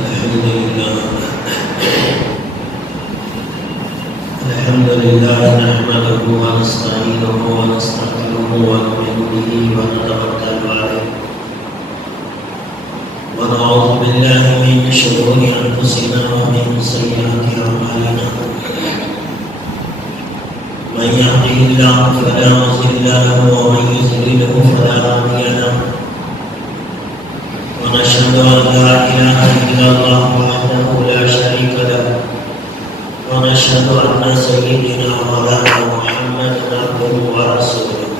الحمد لله نحمده ونستعينه ونستغفره ونؤمن به ونتوكل عليه ونعوذ بالله من شرور انفسنا ومن سيئات اعمالنا من يهده الله فلا مضل له ومن يضلل فلا هادي له ونشهد ان لا اله الا الله وحده لا شريك له ونشهد أن سيدنا مولانا محمدا عبده ورسوله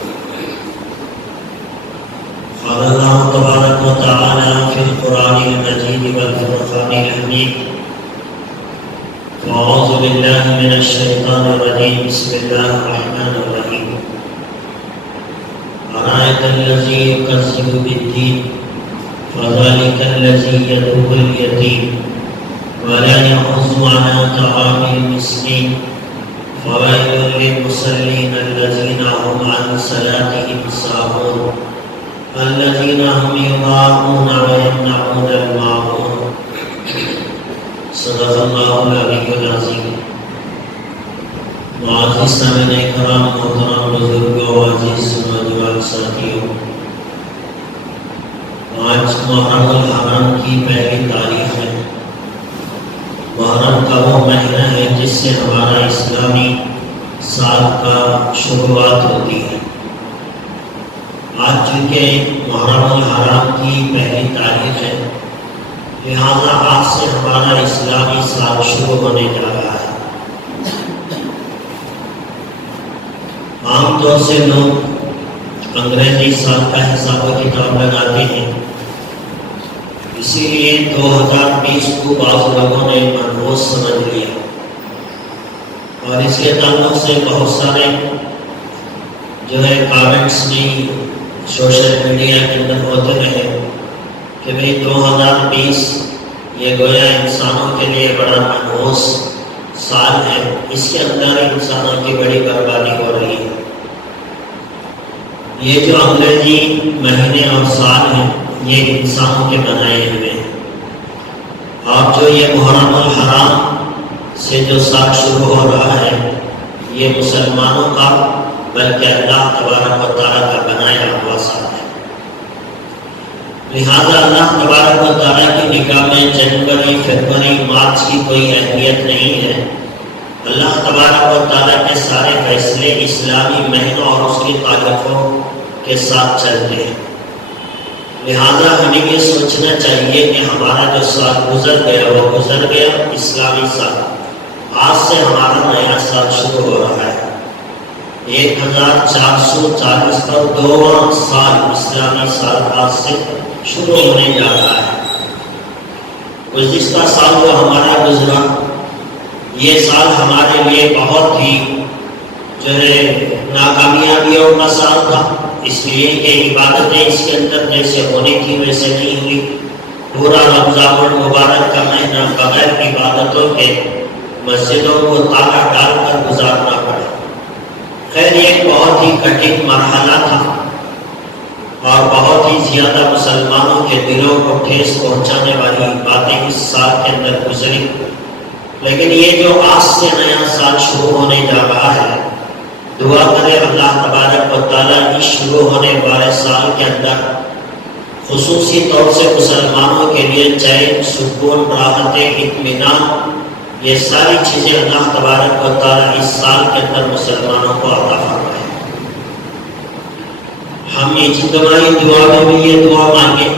قال الله تبارك وتعالى في القرآن المجيد والفرقان الحميد أعوذ بالله من الشيطان الرجيم بسم الله الرحمن الرحيم أرأيت الذي يكذب بالدين فذلك الذي يدعو اليتيم ولا يحض على طعام المسكين فويل للمصلين الذين هم عن صلاتهم ساهون الذين هم يراءون ويمنعون الماعون صدق الله العلي العظيم. معزز سامعین کرام، محترم بزرگوں، عزیز نوجوان ساتھیوں، آج محرم الحرام کی پہلی تاریخ ہے۔ محرم کا وہ مہینہ ہے جس سے ہمارا اسلامی سال کا شروعات ہوتی ہے۔ آج چونکہ محرم الحرام کی پہلی تاریخ ہے، لہذا آج سے ہمارا اسلامی سال شروع ہونے جا رہا ہے۔ عام طور سے لوگ انگریزی سال کا حساب و کتاب لگاتے ہیں، اسی لیے 2020 کو بعض لوگوں نے منحوس سمجھ لیا اور اس کے تعلق سے بہت سارے جو ہے کامنٹس بھی سوشل میڈیا کے اندر ہوتے رہے کہ بھئی 2020 یہ گویا انسانوں کے لیے بڑا منحوس سال ہے، اس کے اندر انسانوں کی بڑی بربادی ہو رہی ہے۔ یہ جو انگریزی مہینے اور سال ہیں یہ انسانوں کے بنائے ہوئے ہیں، اور جو یہ محرم الحرام سے جو سال شروع ہو رہا ہے یہ مسلمانوں کا بلکہ اللہ تبارک و تعالیٰ کا بنایا ہوا سال ہے۔ لہذا اللہ تبارک و تعالیٰ کی نگاہ میں جنوری، فروری، مارچ کی کوئی اہمیت نہیں ہے۔ اللہ تبارک و تعالیٰ کے سارے فیصلے اسلامی مہینوں اور اس کی تاریخوں کے ساتھ چلتے ہیں۔ لہذا ہمیں یہ سوچنا چاہیے کہ ہمارا جو سال گزر گیا وہ گزر گیا، اسلامی سال۔ آج سے ہمارا نیا سال شروع ہو رہا ہے۔ 1440 کا 2واں سال اسلامی سال آج سے شروع ہونے جا رہا ہے۔ گزشتہ سال جو ہمارا گزرا یہ سال ہمارے لیے بہت ہی جو ہے ناکامیابیوں کا سال تھا، اس لیے کہ عبادتیں اس کے اندر جیسے ہونی تھی ویسے نہیں ہوئی۔ پورا رمضان المبارک کا مہینہ بغیر عبادتوں کے مسجدوں کو تالا ڈال کر گزارنا پڑا۔ خیر یہ بہت ہی کٹھن مرحلہ تھا اور بہت ہی زیادہ مسلمانوں کے دلوں کو ٹھیس پہنچانے والی باتیں اس سال کے اندر گزری، لیکن یہ جو آج سے نیا سال شروع ہونے جا رہا ہے، دعا کرے اللہ تبارک و تعالیٰ اس شروع ہونے والے سال کے اندر خصوصی طور سے مسلمانوں کے لیے چین، سکون، راحت، اطمینان، یہ ساری چیزیں اللہ تبارک و تعالیٰ اس سال کے اندر مسلمانوں کو عطا فرمائے۔ ہم اجتماعی دعا میں بھی یہ دعا مانگے،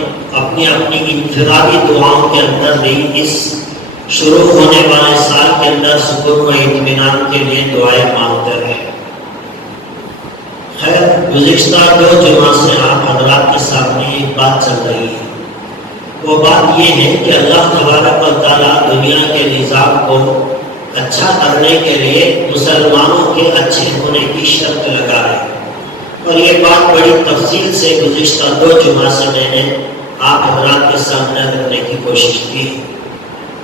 اپنی اپنی انفرادی دعاؤں کے اندر بھی اس شروع ہونے والے سال کے اندر سکون و اطمینان کے لیے دعائیں مانگتے رہے۔ خیر گزشتہ 2 جمعہ سے آپ حضرات کے سامنے ایک بات چل رہی ہے، وہ بات یہ ہے کہ اللہ تبارک و تعالیٰ دنیا کے نظام کو اچھا کرنے کے لیے مسلمانوں کے اچھے ہونے کی شرط لگا ہے، اور یہ بات بڑی تفصیل سے گزشتہ 2 جمعہ سے میں نے آپ حضرات کے سامنے رکھنے کی کوشش کی۔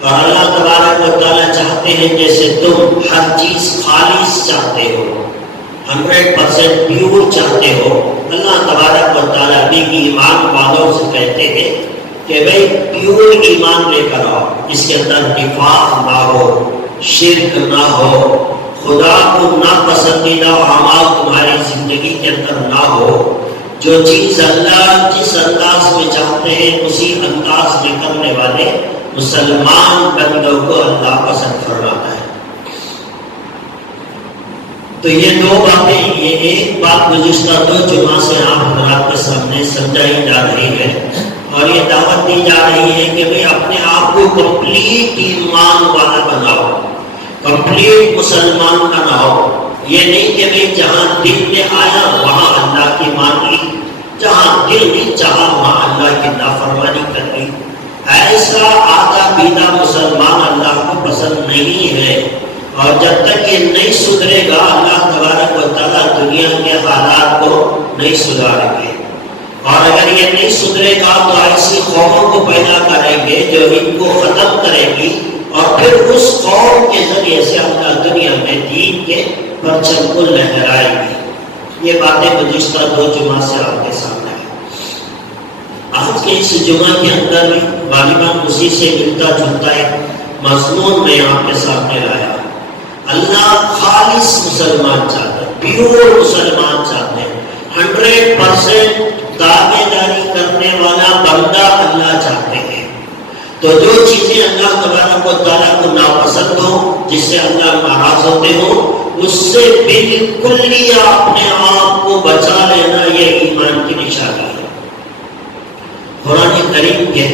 اور اللہ تبارک و تعالیٰ چاہتے ہیں جیسے تم ہر چیز خالص چاہتے ہو، 100% پیور چاہتے ہو، اللہ تبارک و تعالیٰ بھی ایمان والوں سے کہتے ہیں کہ بھئی پیور ایمان لے کر آؤ، جس کے اندر نفاق نہ ہو، شرک نہ ہو، خدا کو ناپسندیدہ اعمال تمہاری زندگی کے اندر نہ ہو. جو چیز اللہ جس انداز میں چاہتے ہیں اسی انداز میں کرنے والے مسلمان بندوں کو اللہ پسند فرماتا ہے. تو یہ دو باتیں، یہ ایک بات گزشتہ 2 جمعہ سے آپ حضرات کے سامنے سمجھائی جا رہی ہے اور یہ دعوت دی جا رہی ہے کہ بھئی اپنے آپ کو کمپلیٹ ایمان والا بناؤ، کمپلیٹ مسلمان بناؤ. یہ نہیں کہ بھئی جہاں دل میں آیا وہاں اللہ کی مان لی، جہاں دل نہیں چاہا وہاں اللہ کی نافرمانی کر لی. ایسا آدھا بیدہ مسلمان اللہ کو پسند نہیں ہے. اور جب تک یہ نہیں سدھرے گا اللہ تبارک و تعالیٰ دنیا کے حالات کو نہیں سدھاریں گے. اور اگر یہ نہیں سدھرے گا تو ایسی قوموں کو پیدا کریں گے جو ان کو ختم کریں گی اور پھر اس قوم کے ذریعے سے اللہ دنیا میں دین کے پرچم کو لہرائے گی. یہ باتیں گزشتہ 2 جمعہ سے آپ کے سامنے ہیں. آج کے اس جمعہ کے اندر بھی غالباً اسی سے ملتا جلتا ہے مضمون میں آپ کے سامنے لایا. اللہ خالص مسلمان چاہتے ہیں، پیور مسلمان چاہتے ہیں، 100% دعوے داری کرنے والا بندہ اللہ چاہتے ہیں. تو جو چیزیں اللہ تبارک و تعالیٰ کو ناپسند ہو، جس سے اللہ ناراض ہوتے ہوں، اس سے بالکل ہی اپنے آپ کو بچا لینا یہ ایمان کی نشانی ہے. قرآن کریم کے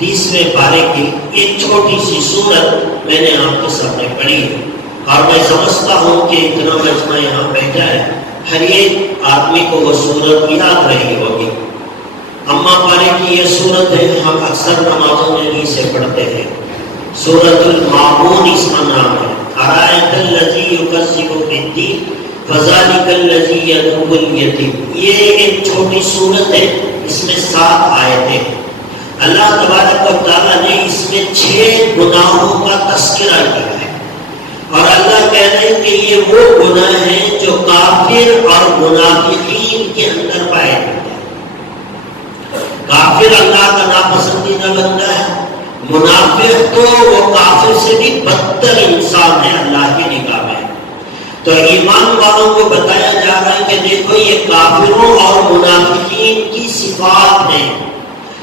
30ویں پارے کی ایک چھوٹی سی سورت میں نے آپ کے سامنے پڑھی ہے اور میں سمجھتا ہوں کہ اتنا مجمع یہاں بیٹھا ہے ہر ایک آدمی کو وہ سورت یاد رہی ہوگی. اما پارے کی یہ سورت ہے، ہم اکثر نمازوں میں بھی اسے پڑھتے ہیں. سورت المعون اس کا نام ہے. ارائیت الذی یکذب بالدین فذلک الذی یدعو الیتیم. یہ ایک چھوٹی سورت ہے، اس میں 7 آیتیں ہیں. اللہ تبارک و تعالیٰ نے اس میں 6 گناہوں کا تذکرہ کیا ہے اور اللہ کہہ رہے ہیں کہ یہ وہ گناہ ہیں جو کافر اور منافقین کے اندر پائے جاتے ہیں. کافر اللہ کا ناپسندیدہ بندہ ہے، منافق تو وہ کافر سے بھی بدتر انسان ہے اللہ کی نگاہ میں. تو ایمان والوں کو بتایا جا رہا ہے کہ دیکھو یہ کافروں اور منافقین کی صفات ہیں.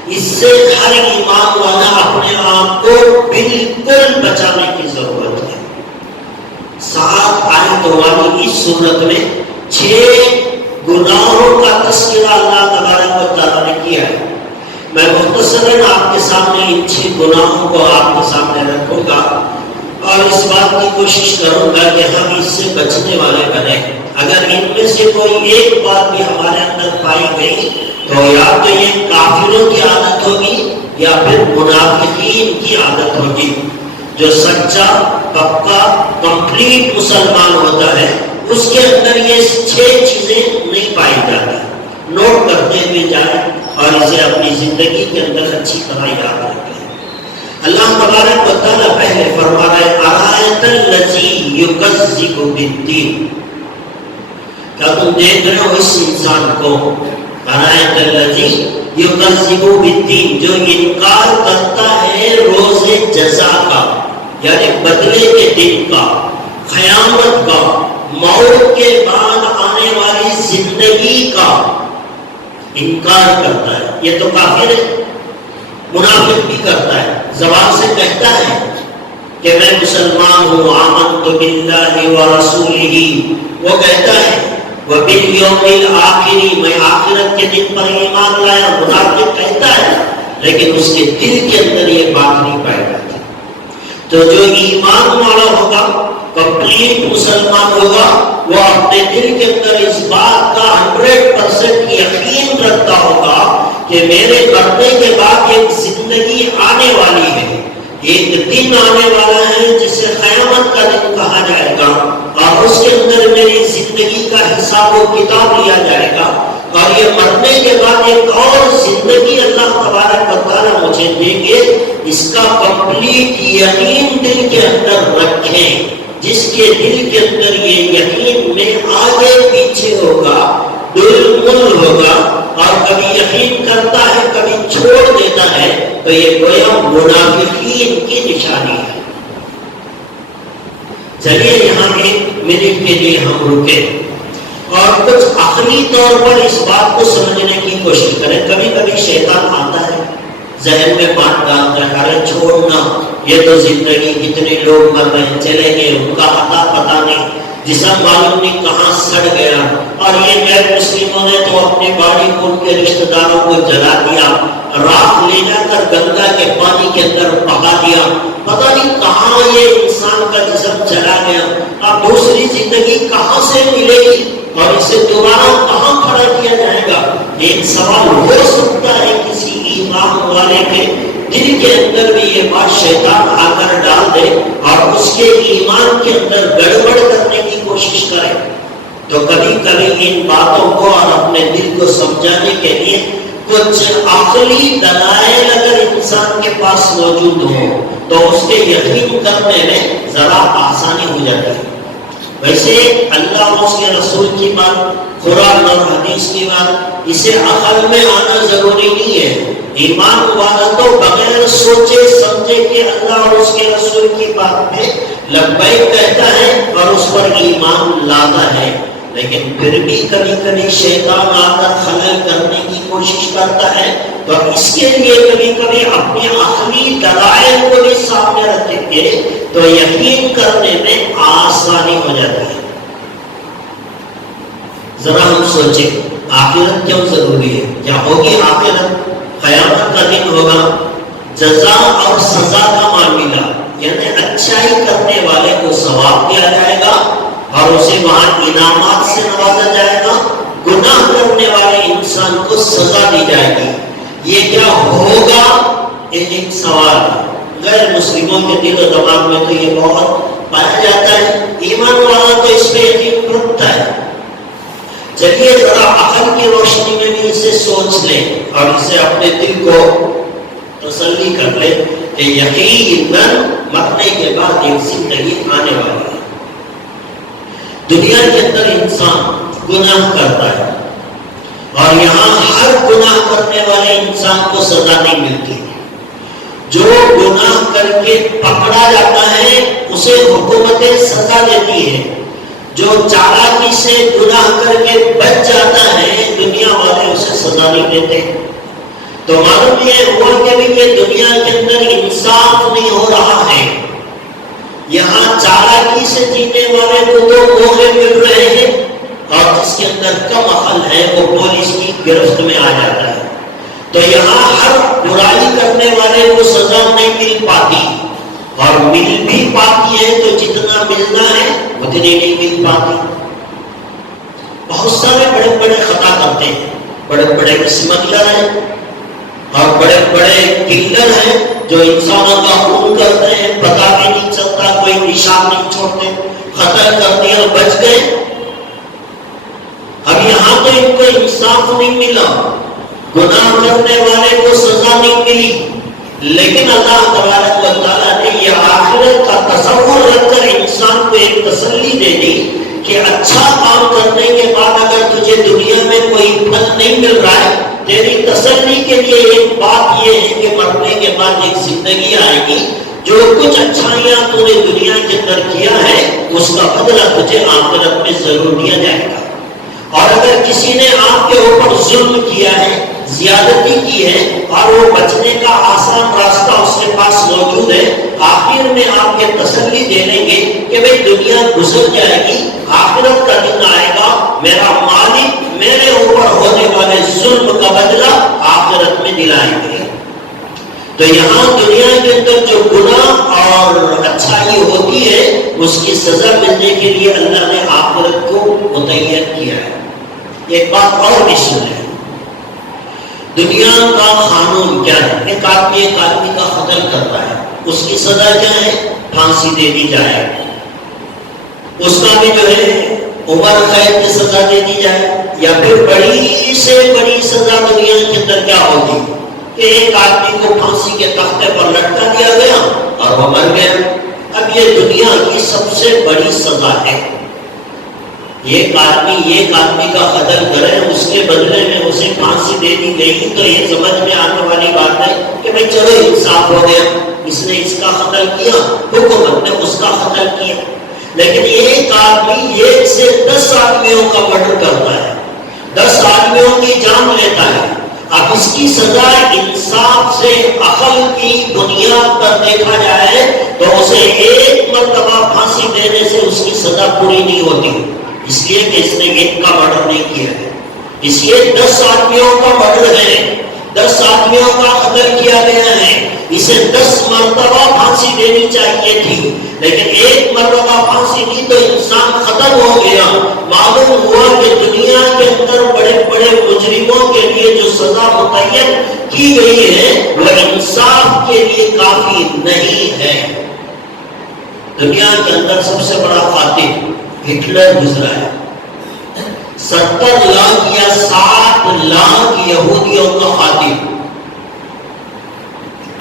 اس سے ہر ایمان والا اپنے آپ کو بالکل بچانے کی ضرورت ہے. 7 آیتوں والی اس صورت میں 6 گناہوں کا تذکرہ اللہ تبارک و تعالیٰ نے کیا ہے. میں مختصراً آپ کے سامنے ان 6 گناہوں کو آپ کے سامنے رکھوں گا اور اس بات کی کوشش کروں گا کہ ہم اس سے بچنے والے بنیں. اگر ان میں سے کوئی ایک بات بھی ہمارے اندر پائی گئی تو یا تو یہ کافروں کی عادت ہوگی یا پھر منافقین کی عادت ہوگی. جو سچا پکا کمپلیٹ مسلمان ہوتا ہے اس کے اندر یہ 6 چیزیں نہیں پائی جاتی. نوٹ کرتے ہوئے جائیں اور اسے اپنی زندگی کے اندر اچھی طرح یاد رکھیں. اللہ تبارک و تعالیٰ پہلے فرما رہا ہے ارائیت الذی یکذب بالدین. کیا تم دیکھ رہے ہو اس انسان کو؟ ارائیت الذی یکذب بالدین، جو انکار کرتا ہے روز جزا کا، یعنی بدلے کے دن کا، قیامت کا، موت کے بعد آنے والی زندگی کا انکار کرتا ہے. یہ تو کافر ہے. منافق بھی کرتا ہے، زبان سے کہتا ہے کہ میں مسلمان ہوں، آمنت باللہ ورسولہ، وہ کہتا ہے وبالیوم الآخر، میں آخرت کے دن پر ایمان لایا. منافق کہتا ہے لیکن اس کے دل کے اندر یہ بات نہیں پائی جاتی. تو جو ایمان والا ہوگا، کمپلیٹ مسلمان ہوگا، وہ اپنے دل کے اندر اس بات کا 100% یقین رکھتا ہوگا کہ میرے مرنے کے بعد ایک زندگی آنے والی ہے، ایک دن آنے والا ہے جسے قیامت کا دن کہا جائے گا اور اس کے اندر میری زندگی کا حساب و کتاب لیا جائے گا اور یہ مرنے کے بعد ایک اور زندگی اللہ تبارک و تعالیٰ مجھے دیں گے. اس کا کمپلیٹ یقین دل کے اندر رکھیں. جس کے دل کے اندر یہ یقین میں آگے پیچھے ہوگا، دل مل ہوگا اور کبھی یقین کرتا ہے کبھی چھوڑ دیتا ہے، تو یہ گویا منافقین کی نشانی ہے۔ چلیے یہاں 1 منٹ کے لیے ہم رکے اور کچھ عقلی طور پر اس بات کو سمجھنے کی کوشش کریں۔ کبھی کبھی شیطان آتا ہے، ذہن میں بات ڈالتا ہے، ارے چھوڑنا، یہ تو زندگی، کتنے لوگ مر رہے ہیں، چلے گئے، ان کا پتہ نہیں، جسم معلوم نہیں کہاں سڑ گیا، اور یہ غیر مسلموں نے تو اپنے باڑی کو ان کے رشتہ داروں کو جلا دیا، راکھ لے جا کر گنگا کے پانی کے اندر بہا دیا، پتہ نہیں کہاں یہ انسان کا جسم چلا گیا، اب دوسری زندگی کہاں سے ملے گی اور اسے دوبارہ کہاں کھڑا کیا جائے گا؟ ایک سوال ہو سکتا ہے کسی ایمان والے کے دل کے اندر بھی یہ بات شیطان آ کر ڈال دے اور اس کے ایمان کے اندر گڑبڑ کرنے کی کوشش کرے۔ تو کبھی کبھی ان باتوں کو اور اپنے دل کو سمجھانے کے لیے کچھ عقلی دلائل اگر انسان کے پاس موجود ہو تو اس کے یقین کرنے میں ذرا آسانی ہو جاتی ہے۔ ویسے اللہ اور اس کے رسول کی بات، قرآن اور حدیث کی بات، اسے عقل میں آنا ضروری نہیں ہے۔ ایمان والا تو بغیر سوچے سمجھے کہ اللہ اور اس کے رسول کی بات میں لبیک کہتا ہے اور اس پر ایمان لاتا ہے، لیکن پھر بھی کبھی کبھی شیطان آ کر خلل کرنے کی کوشش کرتا ہے، تو اس کے لیے کبھی کبھی اپنے عقلی دلائل کو بھی سامنے رکھیں گے تو یقین کرنے میں آسانی ہو جاتی ہے۔ ذرا ہم سوچیں، آخرت کیوں ضروری ہے؟ کیا ہوگی آخرت؟ قیامت کا دن ہوگا، جزا اور سزا کا معاملہ، یعنی اچھائی کرنے والے کو ثواب دیا جائے گا اور اسے وہاں انعامات سے نوازا جائے گا، گناہ کرنے والے انسان کو سزا دی جائے گی۔ یہ کیا ہوگا؟ ایک سوال غیر مسلموں کے دل و دماغ میں تو یہ بہت پایا جاتا ہے، ایمان والا تو اس پہ یقین رکھتا ہے۔ چلیے ذرا عقل کی روشنی میں بھی اسے سوچ لیں اور اسے اپنے دل کو تسلی کر لیں کہ یقیناً مرنے کے بعد ایک زندگی آنے والی ہے۔ دنیا کے اندر انسان گناہ کرتا ہے اور یہاں ہر گناہ کرنے والے انسان کو سزا نہیں ملتی۔ جو گناہ کر کے پکڑا جاتا ہے اسے حکومتیں سزا دیتی ہے، جو چالاکی سے گناہ کر کے بچ جاتا ہے دنیا والے اسے سزا نہیں دیتے۔ تو معلوم یہ ہوا کہ یہ دنیا کے اندر انصاف نہیں ہو رہا ہے، یہاں چالاکی سے جینے والے کو تو موقع مل رہے ہیں اور جس کے اندر کم عقل ہے وہ پولیس کی گرفت میں آ جاتا ہے۔ تو یہاں ہر برائی کرنے والے کو سزا نہیں مل پاتی، اور مل بھی پاتی ہے تو جتنا ملنا ہے اتنی نہیں مل پاتی۔ بہت سارے بڑے بڑے خطا کرتے ہیں، بڑے بڑے اسمگلر ہیں اور بڑے بڑے کلر ہیں جو انسانوں کا خون کرتے ہیں، پتہ بھی نہیں چلتا، کوئی نشان نہیں چھوڑتے، قتل کر دیا اور بچ گئے۔ اب یہاں تو ان کو انصاف نہیں ملا، گناہ کرنے والے کو سزا نہیں ملی، لیکن اللہ تبارک و تعالیٰ نے یہ آخرت کا تصور رکھ کر انسان کو ایک تسلی دے دی کہ اچھا کام کرنے کے بعد اگر تجھے دنیا میں کوئی پھل نہیں مل رہا ہے، تیری تسلی کے لیے ایک بات یہ ہے کہ مرنے کے بعد ایک زندگی آئے گی، جو کچھ اچھائیاں تو نے دنیا کے اندر کیا ہے اس کا بدلہ تجھے آخرت میں ضرور دیا جائے گا۔ اور اگر کسی نے آپ کے اوپر ظلم کیا ہے، زیادتی کی ہے اور وہ بچنے کا آسان راستہ اس کے پاس موجود ہے، آخر میں آپ کے تسلی دے لیں گے کہ بھئی دنیا گزر جائے گی، آخرت کا دن آئے گا، میرا مالک میرے اوپر ہونے والے ظلم کا بدلہ آخرت میں دلائیں گے۔ تو یہاں دنیا کے اندر جو گناہ اور اچھائی ہوتی ہے اس کی سزا ملنے کے لیے اللہ نے آخرت کو متعین کیا ہے۔ ایک بات اور بھی سنیں، دنیا کا قانون کیا ہے؟ ایک آدمی کا قتل کرتا ہے، اس کی سزا کیا ہے؟ پھانسی دے دی جائے، اس کا بھی جو ہے عمر قید کی سزا دے دی جائے، یا پھر بڑی سے بڑی سزا دنیا کے اندر کیا ہوگی کہ ایک آدمی کو پھانسی کے تختے پر لٹکا دیا گیا اور وہ مر گیا۔ اب یہ دنیا کی سب سے بڑی سزا ہے، ایک آدمی کا قتل کرے اس کے بدلے میں اسے پھانسی دے دی گئی تو یہ سمجھ میں آنے والی بات ہے کہ بھائی چلو انصاف ہو گیا، اس نے اس کا قتل کیا، حکومت نے اس کا قتل کیا۔ لیکن ایک آدمی 1 سے 10 آدمیوں کا مرڈر کرتا ہے، 10 آدمیوں کی جان لیتا ہے، اب اس کی سزا انصاف سے عقل کی بنیاد پر دیکھا جائے تو اسے 1 مرتبہ پھانسی دینے سے اس کی سزا پوری نہیں ہوتی، اس لیے کہ اس نے ایک کا مرڈر نہیں کیا ہے، اس لیے 10 آدمیوں کا مرڈر ہے، 10 آدمیوں کا قتل کیا گیا ہے، اسے 10 مرتبہ پھانسی دینی چاہیے تھی، لیکن 1 مرتبہ پھانسی دی تو انسان ختم ہو گیا۔ معلوم ہوا کہ دنیا کے اندر بڑے بڑے مجرموں کے لیے جو سزا متعین کی گئی ہے وہ انصاف کے لیے کافی نہیں ہے۔ دنیا کے اندر سب سے بڑا قاتل ہٹلر گزرا ہے، 70 لاکھ یا 60 لاکھ یہودیوں کا قاتل،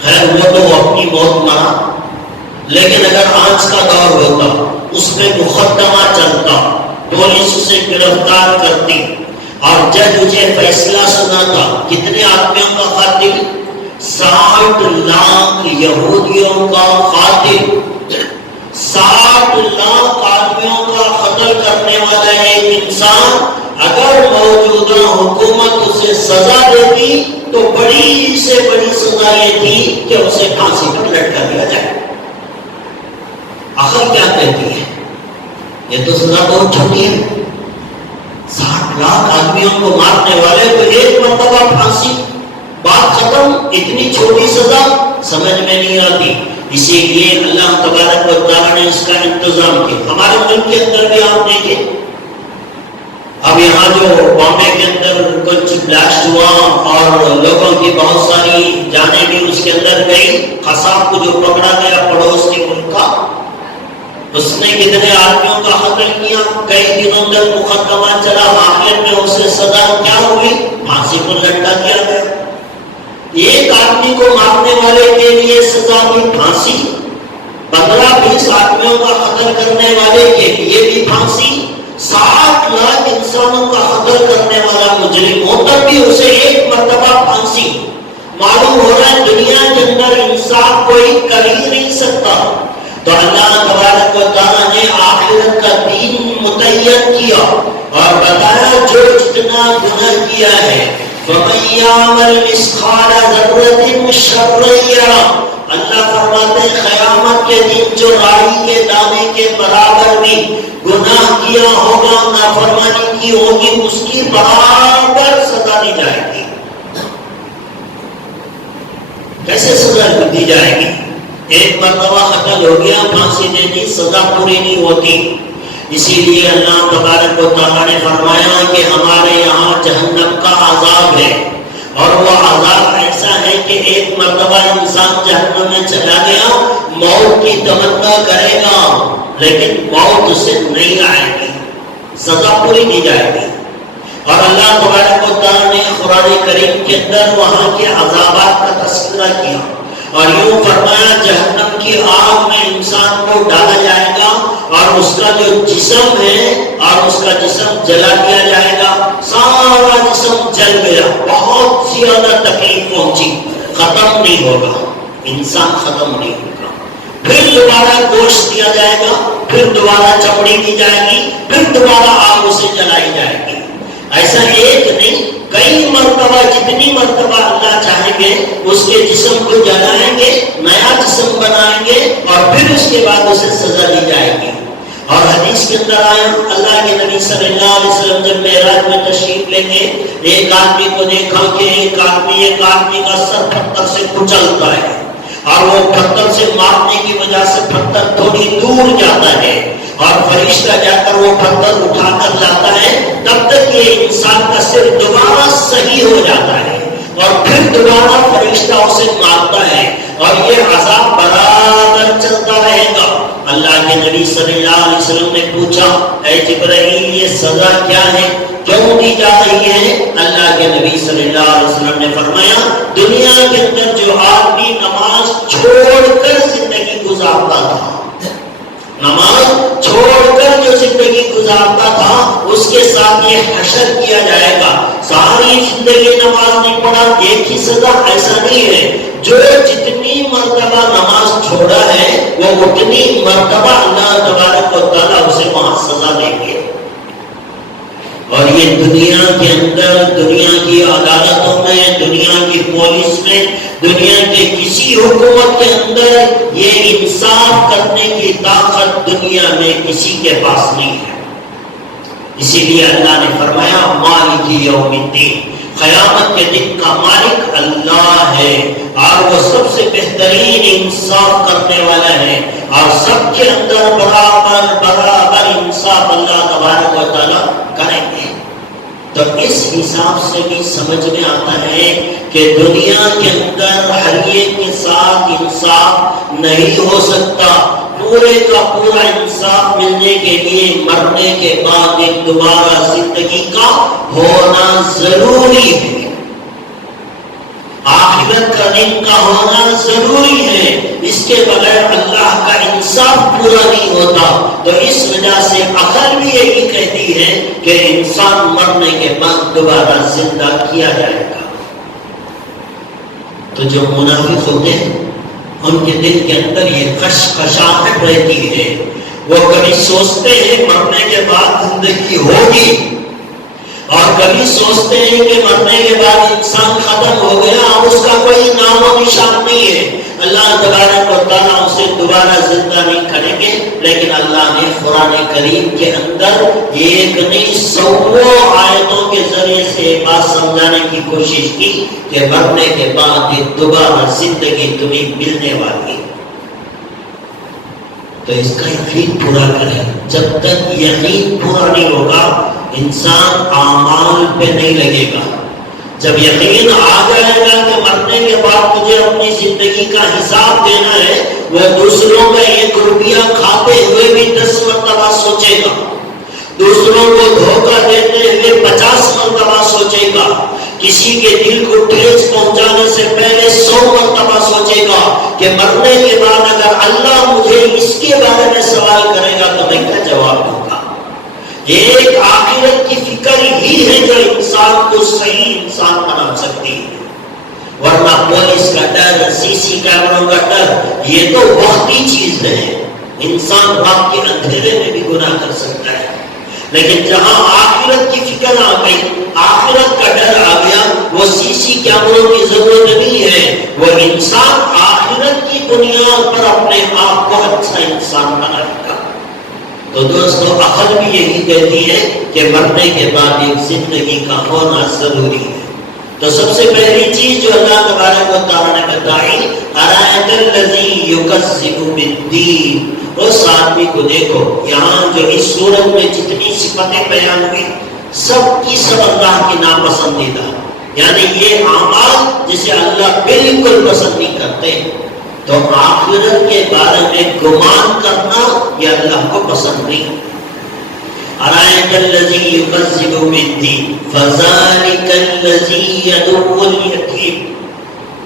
خیر وہ تو اپنی موت مرا، لیکن اگر آج کا دور ہوتا، اس میں مقدمہ چلتا، پولیس اسے گرفتار کرتی اور جج اسے فیصلہ سناتا، کتنے آدمیوں کا قاتل؟ 60 لاکھ یہودیوں کا قاتل، 60 لاکھ آدمیوں کا قتل کرنے والا ایک انسان اگر موجودہ حکومت اسے سزا دیتی تو بڑی سے بڑی سزا یہ تھی کہ اسے پھانسی پر لٹکا دیا جائے۔ عقل کیا کہتی ہے؟ یہ تو سزا بہت چھوٹی ہے، 60 لاکھ آدمیوں کو مارنے والے کو 1 مرتبہ پھانسی، بات ختم، اتنی چھوٹی سزا سمجھ میں نہیں آتی۔ اسی لیے اللہ تبارک و تعالیٰ نے اس کا انتظام کیا۔ ہمارے ملک کے اندر بھی آپ دیکھیں، اب یہاں جو بامبے کے اندر کچھ بلاسٹ ہوا اور لوگوں کی بہت ساری جانیں بھی اس کے اندر گئی، قصاب کو جو پکڑا گیا پڑوس کے ملک کا، اس نے کتنے آدمیوں کا قتل کیا، کئی دنوں تک مقدمہ چلا، آخر میں اسے سزا کیا ہوئی؟ پھانسی پر لٹکا دیا گیا۔ ایک آدمی کو مارنے والے کے لیے سزا بھی پھانسی، 15-20 آدمیوں کا قتل کرنے والے کے لیے بھی پھانسی، 60 لاکھ انسانوں کا قتل کرنے والا مجرم ہو تب بھی اسے 1 مرتبہ پھانسی۔ معلوم ہو رہا ہے دنیا کے اندر انصاف کوئی کر ہی نہیں سکتا، تو اللہ تبارک و تعالیٰ نے آخرت کا دین متعین کیا اور بتایا جو جتنا گناہ کیا ہے فَمَن يَعْمَلْ مِثْقَالَ ذَرَّةٍ شَرًّا يَرَهُ، اللہ فرماتے ہیں قیامت کے دن جو رائی کے دانے کے برابر بھی گناہ کیا ہوگا، نافرمانی کی ہوگی، اس کی برابر سزا دی جائے گی۔ کیسے سزا دی جائے گی؟ 1 مرتبہ قتل ہو گیا، پھانسی دے دی، سزا پوری نہیں ہوتی۔ اسی لیے اللہ تبارک و تعالیٰ نے فرمایا کہ ہمارے یہاں جہنم کا عذاب ہے، اور وہ عذاب ایسا ہے کہ 1 مرتبہ انسان جہنم میں چلا گیا، موت کی تمنا کرے گا لیکن موت اسے نہیں آئے گی، سزا پوری کی جائے گی۔ اور اللہ تبارک و تعالیٰ نے قرآن کریم کے اندر وہاں کے عذابات کا تذکرہ کیا اور یوں فرمایا جہنم کی آگ میں انسان کو ڈالا جائے گا اور اس کا جو جسم ہے اور اس کا جسم جلا دیا جائے گا، سارا جسم جل گیا، بہت زیادہ تکلیف پہنچی، ختم نہیں ہوگا، انسان ختم نہیں ہوگا، پھر دوبارہ گوشت دیا جائے گا، پھر دوبارہ چمڑی دی جائے گی، پھر دوبارہ آگ اسے جلائی جائے گی۔ ایسا ایک نہیں، کئی مرتبہ، جتنی مرتبہ اللہ چاہیں گے اس کے جسم کو جلائیں گے، نیا جسم بنائیں گے اور پھر اس کے بعد اسے سزا دی جائے گی۔ اور حدیث کے اندر آیا اللہ کے نبی صلی اللہ علیہ وسلم جب معراج میں تشریف لے کے ایک آدمی کو دیکھا کہ ایک آدمی کا سر پتھر سے کچلتا ہے اور وہ پتھر سے مارنے کی وجہ سے پتھر تھوڑی دور جاتا ہے اور فرشتہ جا کر وہ پتھر اٹھا کر لاتا ہے، تب تک یہ انسان کا سر دوبارہ صحیح ہو جاتا ہے اور پھر دوبارہ فرشتہ اسے مارتا ہے اور یہ عذاب برابر چلتا رہے گا۔ اللہ کے نبی صلی اللہ علیہ وسلم نے پوچھا اے جبرائیل یہ سزا کیا ہے، کیوں دی جا رہی ہے؟ اللہ کے نبی صلی اللہ علیہ وسلم نے فرمایا دنیا کے اندر جو آدمی نماز چھوڑ کر زندگی گزارتا تھا، نماز چھوڑ کر جو زندگی گزارتا تھا اس کے ساتھ یہ حشر کیا جائے گا. ساری زندگی نماز نہیں پڑھا ایک ہی سزا، ایسا نہیں ہے. جو جتنی مرتبہ نماز چھوڑا ہے وہ اتنی مرتبہ اللہ تبارک و تعالیٰ اسے وہاں سزا دیں گے. اور یہ دنیا کے اندر، دنیا کی عدالتوں میں، دنیا کی پولیس میں، دنیا کے کسی حکومت کے اندر یہ انصاف کرنے کی طاقت دنیا میں کسی کے پاس نہیں ہے. اسی لیے اللہ نے فرمایا مالک یوم الدین، قیامت کے دن کا مالک اللہ ہے اور وہ سب سے بہترین انصاف کرنے والا ہے اور سب کے اندر برابر برابر انصاف اللہ تبارک و تعالیٰ کریں گے. تو اس حساب سے بھی سمجھ میں آتا ہے کہ دنیا کے اندر ہر ایک کے ساتھ انصاف نہیں ہو سکتا. پورے کا پورا انصاف ملنے کے لیے مرنے کے بعد ایک دوبارہ زندگی کا ہونا ضروری ہے، آخرت کا دن کا ہونا ضروری ہے. اس کے بغیر اللہ کا انصاف پورا نہیں ہوتا. تو اس وجہ سے عقل بھی یہی کہتی ہے کہ انسان مرنے کے بعد دوبارہ زندہ کیا جائے گا. تو جو منافق ہوتے ہیں ان کے دل کے اندر یہ خشخشاہٹ رہتی ہے. وہ کبھی سوچتے ہیں مرنے کے بعد زندگی ہوگی اور کبھی سوچتے ہیں کہ مرنے کے بعد انسان ختم ہو گیا اور اس کا کوئی نام و نشان نہیں ہے. اللہ تبارک و تعالیٰ اسے دوبارہ زندہ نہیں کریں گے. لیکن اللہ نے قرآن کریم کے اندر ایک نہیں سووں آیتوں کے ذریعے سے بات سمجھانے کی کوشش کی کہ مرنے کے بعد ایک دوبارہ زندگی تمہیں ملنے والی. تو اس کا یقین پورا کریں. جب تک یقین پورا نہیں ہوگا انسان اعمال پہ نہیں لگے گا. جب یقین آ جائے گا کہ مرنے کے بعد مجھے اپنی زندگی کا حساب دینا ہے، وہ دوسروں کا 1 روپیہ کھاتے ہوئے بھی 10 مرتبہ سوچے گا، دوسروں کو دھوکہ دیتے ہوئے 50 مرتبہ سوچے گا، کسی کے دل کو ٹھیس پہنچانے سے پہلے 100 مرتبہ سوچے گا کہ مرنے کے بعد اگر اللہ مجھے اس کے بارے میں سوال کرے گا تو میں کیا جواب دوں گا. ایک آخرت کی فکر ہی ہے جو انسان کو صحیح انسان بنا سکتی ہے. ورنہ پولیس کا ڈر، سی سی کیمروں کا ڈر یہ تو وقتی چیز ہے. انسان رات کے اندھیرے میں بھی گناہ کر سکتا ہے. لیکن جہاں آخرت کی فکر آ گئی، آخرت کا ڈر آ گیا، وہ سی سی کیمروں کی ضرورت نہیں ہے. وہ انسان آخرت کی بنیاد پر اپنے آپ کو اچھا انسان بنائے گا. تو دوستو عقل بھی یہی کہتی ہے کہ مرنے کے بعد ایک زندگی کا ہونا ضروری ہے. تو سب سے پہلی چیز جو اللہ تبارک و تعالیٰ نے بتائی، ارائیت الذی یکذب بالدین. اس آدمی کو دیکھو، یہاں جو اس سورت میں جتنی صفتیں بیان ہوئی سب کی سب اللہ کی ناپسندیدہ، یعنی یہ اعمال جسے اللہ بالکل پسند نہیں کرتے. تو آخرت کے بارے میں گمان کرنا یہ اللہ کو پسند نہیں. ارائیت الذی یکذب بالدین فذلک الذی یدعو الیتیم.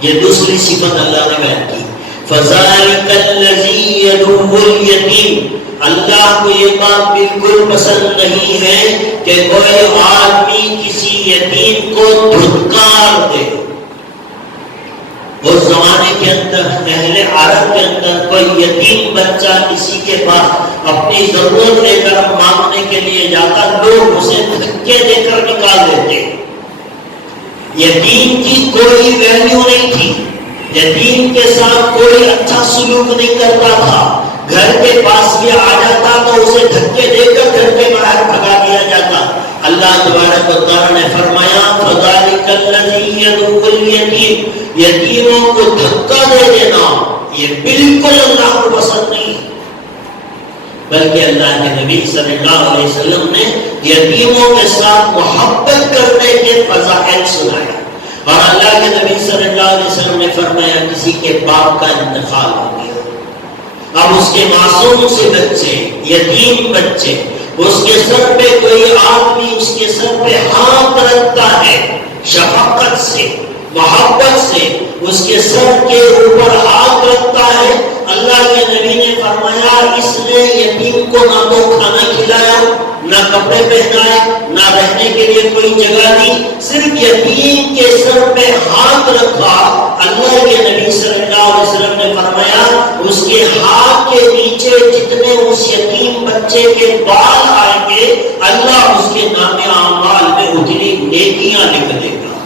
یہ دوسری صفت اللہ نے بیان کی، فذلک الذی یدعو الیتیم. اللہ کو یہ بات بالکل پسند نہیں ہے کہ کوئی آدمی کسی یتیم کو دھتکار دے. اس زمانے کے اندر اہل عرب کے اندر کوئی یتیم بچہ کسی کے پاس اپنی ضرورت لے کر مانگنے کے لیے جاتا، لوگ اسے دھکے دے کر نکال دیتے. یتیم کی کوئی ویلیو نہیں تھی، یتیم کے ساتھ کوئی اچھا سلوک نہیں کرتا تھا. گھر کے پاس بھی آ جاتا تو اسے دھکے دے کر گھر کے باہر بھگا دیا جاتا. اللہ تبارک و تعالیٰ نے فرمایا فذلک الذی یدعو الیتیم. یتیموں کو دھکا دے دینا یہ بالکل اللہ کو پسند نہیں، بلکہ اللہ کے نبی صلی اللہ علیہ وسلم نے یتیموں کے ساتھ محبت کرنے کے فضائل سنائے. اور اللہ کے نبی صلی اللہ علیہ وسلم نے فرمایا کسی کے باپ کا انتقال ہو گیا، اب اس کے معصوم سے بچے، یتیم بچے، اس کے سر پہ کوئی آدمی اس کے سر پہ ہاتھ رکھتا ہے، شفقت سے، محبت سے اس کے سر کے اوپر ہاتھ رکھتا ہے، اللہ کے نبی نے فرمایا اس نے یتیم کو نہ تو کھانا کھلایا، نہ کپڑے پہنائے، نہ رہنے کے لیے کوئی جگہ دی، صرف یتیم کے سر پہ ہاتھ رکھا۔ اللہ کے نبی صلی اللہ علیہ وسلم نے فرمایا اس کے ہاتھ کے نیچے جتنے اس یتیم بچے کے بال آئیں گے اللہ اس کے نام اعمال میں اتنی نیکیاں لکھ دے گا۔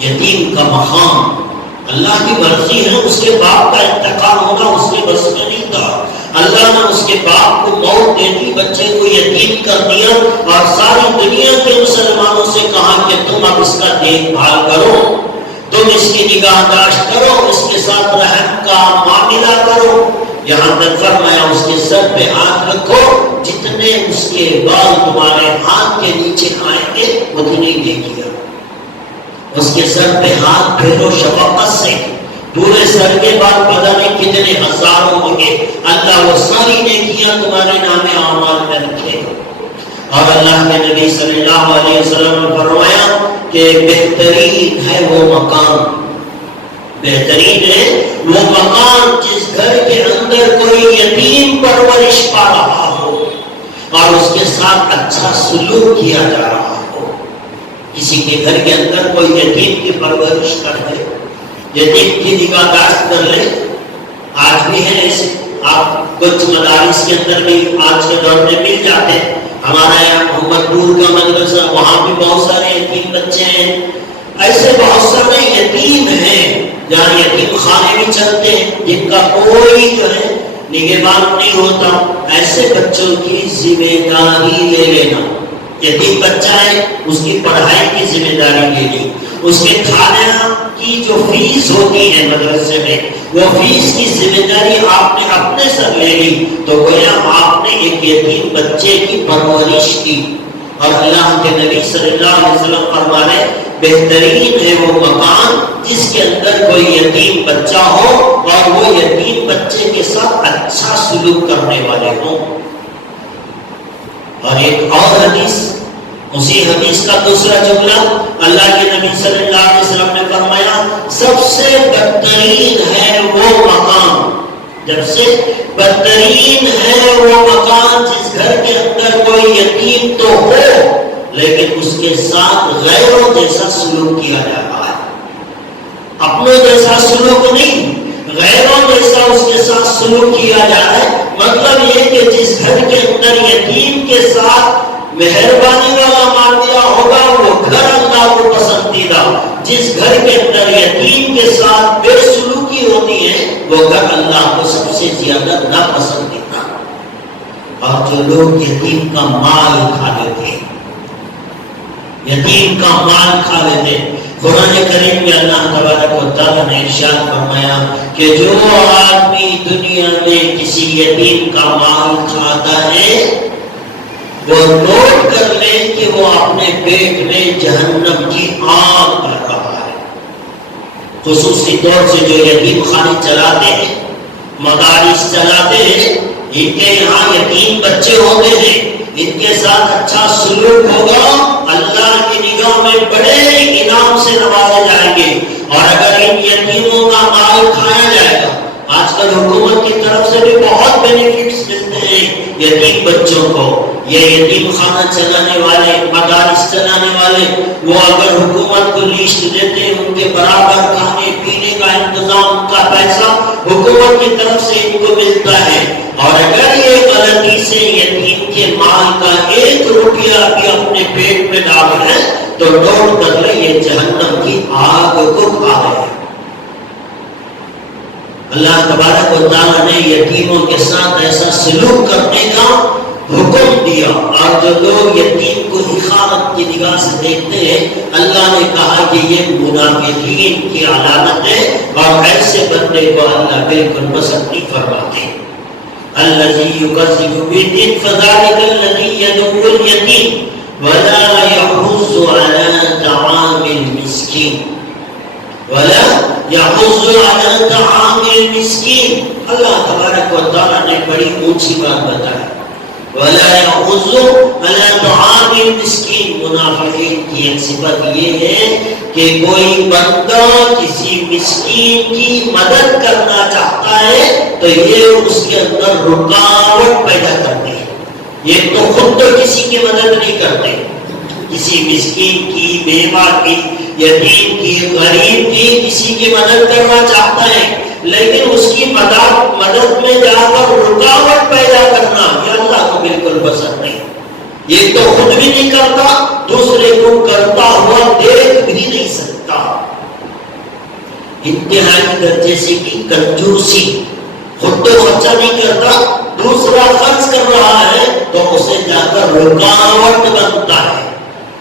یتیم کا مقام اللہ کی مرضی ہے، اس کے باپ کا انتقال ہونا اس کے بس میں نہیں تھا، اللہ نے اس کے باپ کو موت دے دی، بچے کو یتیم کر دیا اور ساری دنیا کے مسلمانوں سے کہا کہ تم اب اس کا دیکھ بھال کرو، تم اس کی نگہداشت کرو، اس کے ساتھ رحم کا معاملہ کرو، یہاں تک فرمایا اس کے سر پہ ہاتھ رکھو، جتنے اس کے بال تمہارے ہاتھ کے نیچے آئیں گے اتنی نیکیاں۔ اس کے سر پہ ہاتھ پھیرو شفقت سے، پورے سر کے بعد پتہ نہیں کتنے ہزاروں ہوں گے، اللہ وہ ساری نیکیاں تمہارے نام اعمال میں رکھے گا۔ اور اللہ کے نبی صلی اللہ علیہ وسلم نے فرمایا کہ بہترین ہے وہ مکان، بہترین ہے وہ مکان جس گھر کے اندر کوئی یتیم پرورش پا رہا ہو اور اس کے ساتھ اچھا سلوک کیا جا رہا ہو۔ کسی کے گھر کے اندر کوئی یتیم کی پرورش کر دے، یتیم کی نگہداشت کر لے، آج بھی ہے ایسے، آپ کچھ مدارس کے اندر بھی آج کے دور میں مل جاتے ہیں، ہمارا یہاں محمد نور کا مدرسہ، وہاں بھی بہت سارے یتیم بچے ہیں، ایسے بہت سارے یتیم ہیں جہاں یتیم خانے بھی چلتے ہیں جن کا کوئی جو ہے نگہبان نہیں ہوتا۔ ایسے بچوں کی ذمہ داری لے لینا، یتیم بچہ ہے اس کی پڑھائی کی ذمہ داری لے لی، اس کے کھانے کی جو فیس ہوتی ہے مدرسے میں وہ فیس کی ذمہ داری آپ نے اپنے سر لے لی، تو گویا آپ نے ایک یتیم بچے کی پرورش کی۔ اور اللہ کے نبی صلی اللہ علیہ وسلم فرمانے بہترین ہے وہ مکان جس کے اندر کوئی یتیم بچہ ہو اور وہ یتیم بچے کے ساتھ اچھا سلوک کرنے والے ہوں۔ اور ایک اور حدیث، اسی حدیث کا دوسرا جملہ، اللہ کے نبی صلی اللہ علیہ وسلم نے فرمایا سب سے بدترین ہے وہ مقام، جب سے بدترین ہے وہ مکان جس گھر کے اندر کوئی یتیم تو ہو لیکن اس کے ساتھ غیروں جیسا سلوک کیا جاتا ہے، اپنوں جیسا سلوک نہیں، غیروں جیسا اس کے ساتھ سلوک کیا جا رہا ہے۔ مطلب یہ کہ جس گھر کے اندر یتیم کے ساتھ مہربانی والا معاملہ ہوگا وہ گھر اللہ کو پسندیدہ، جس گھر کے اندر یتیم کے ساتھ بے سلوکی ہوتی ہے وہ گھر اللہ کو سب سے زیادہ ناپسندیدہ۔ اور جو لوگ یتیم کا مال کھا لیتے ہیں، یتیم کا مال کھا لیتے، قرآن کریم میں اللہ تبارک و تعالیٰ نے ارشاد فرمایا کہ جو آدمی دنیا میں کسی یتیم کا مال کھاتا ہے وہ نوٹ کر لے کہ وہ اپنے پیٹ میں جہنم کی آگ کر رہا ہے۔ خصوصی طور سے جو یتیم خانے چلاتے ہیں، مدارس چلاتے ہیں، ان کے یہاں یتیم بچے ہوتے ہیں، ان کے ساتھ اچھا سلوک ہوگا، اللہ کی نگاہ میں بڑے انعام سے نوازے جائیں گے۔ اور اگر ان یتیموں کا مال کھایا جائے گا، آج کل حکومت کی طرف سے بھی بہت بینیفٹس ملتے ہیں یتیم بچوں کو، یہ یتیم خانہ چلانے والے، مدارس چلانے والے، وہ اگر حکومت کو لیسٹ دیتے ہیں ان کے برابر کھانے پینے کا انتظام، ان کا پیسہ حکومت کی طرف سے ان کو ملتا ہے۔ اور اگر یہ غلطی سے یتیم کے مال کا 1 روپیہ بھی اپنے پیٹ میں ڈال ہے تو نوٹ کر لے یہ جہنم کی آگ کو کھا رہے ہیں۔ اللہ تبارک و تعالیٰ نے یتیموں کے ساتھ ایسا سلوک کرنے کا حکم دیا، اور جو لوگ یتیم کو حقارت کی نگاہ سے دیکھتے ہیں اللہ نے کہا کہ یہ منافقین کی علامت ہے، اور ایسے بندے کو اللہ بالکل پسند نہیں فرماتے۔ الذی یکذب بالدین فذلک الذی یدعو الیتیم ولا یحض علی طعام المسکین ولا یحض علی طعام المسکین۔ اللہ تبارک و تعالیٰ نے بڑی اونچی بات بتائی، وَلَا يَحُضُّ عَلَىٰ طَعَامِ الْمِسْكِينِ، منافقین کی ایک صفت یہ ہے کہ کوئی بندہ کسی مسکین کی مدد کرنا چاہتا ہے تو یہ اس کے اندر رکاوٹ پیدا کرتے ہیں. یہ تو خود تو کسی کی مدد نہیں کرتے، کسی مسکین کی، بیوہ کی، یتیم کی، غریب کی کسی کی مدد کرنا چاہتا ہے، لیکن اس کی مدد میں جا کر رکاوٹ پیدا کرنا یہ اللہ کو بالکل پسند نہیں. یہ تو خود بھی نہیں کرتا، دوسرے کو کرتا ہوا دیکھ بھی نہیں سکتا. انتہائی درجے سے کی کنجوسی، خود تو خرچہ نہیں کرتا، دوسرا خرچ کر رہا ہے تو اسے جا کر رکاوٹ بنتا ہے.